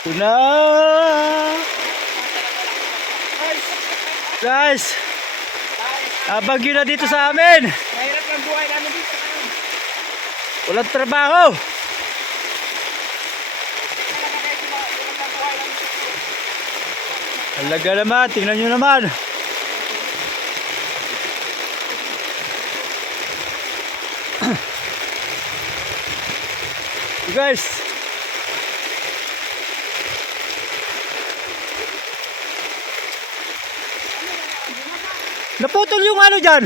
Ito na. Guys, bagyo na dito sa amin. Mahirap ang buhay namin dito. Walang trabaho. Alaga naman, tingnan nyo naman. Guys, naputol yung ano dyan.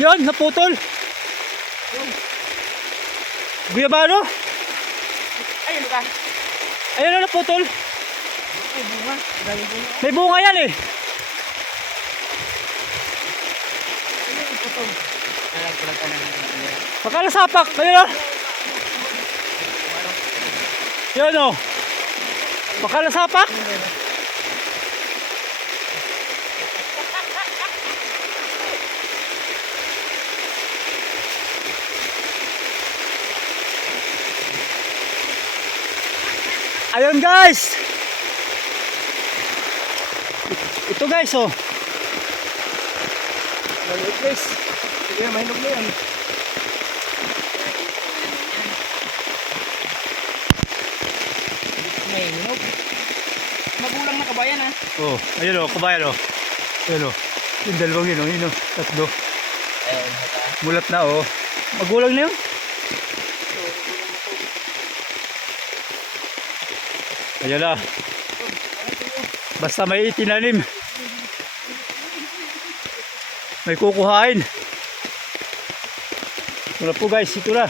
Yan, naputol. Guyabano? Ayun ka. Ayun na, naputol. Ay, bunga. Dahil bunga. May bunga yan eh. Ayun, iputol. Nalagpulat ka na ng Makalasapak. Ayun na. Yan o. Makalasapak. Ayun guys. Ito guys oh. Maliit guys. Sige, mahinog na yan. May hinog. Magulang na kabayan ha. Oh, ayun oh, kabayan oh. Ayun oh. Yung dalawang yun oh, yun oh. Tatlo. Ayun, Mulat na oh. Magulang na yun. Ayan na. Basta may itinanim. May kukuhain. Ito na po guys, ito na.